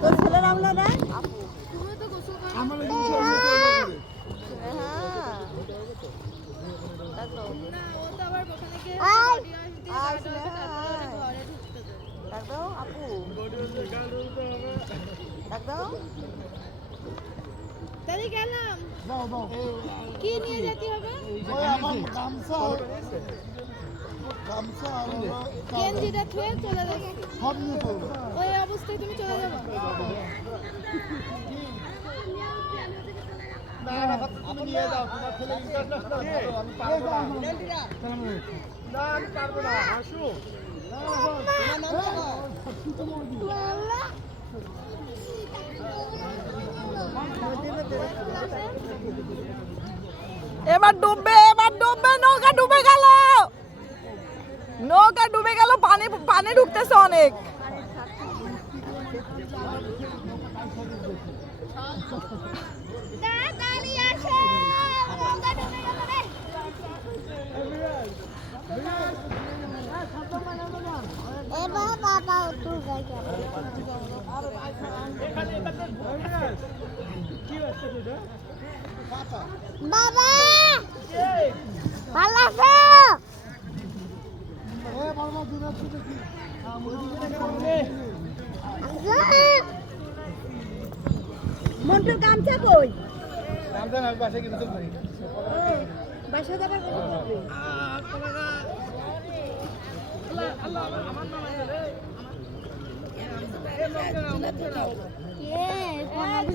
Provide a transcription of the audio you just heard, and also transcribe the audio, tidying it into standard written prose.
তোর ছেলের আমলা না কি নিয়ে যেতে হবে? গেঞ্জিটা থুয়ে চলে যাবে। ওই অবস্থায় তুমি চলে যাবে। এবার ডুববে নৌকা ডুবে গেল পানি পানি ঢুকতেছে অনেক বাবা ভালো আছো? মন্টুর গামছা কই? গামছা না বাসে কিন্তু নাই। বাসা যাবার কথা বলবি। আল্লাহ আমার নাম আছে রে। কে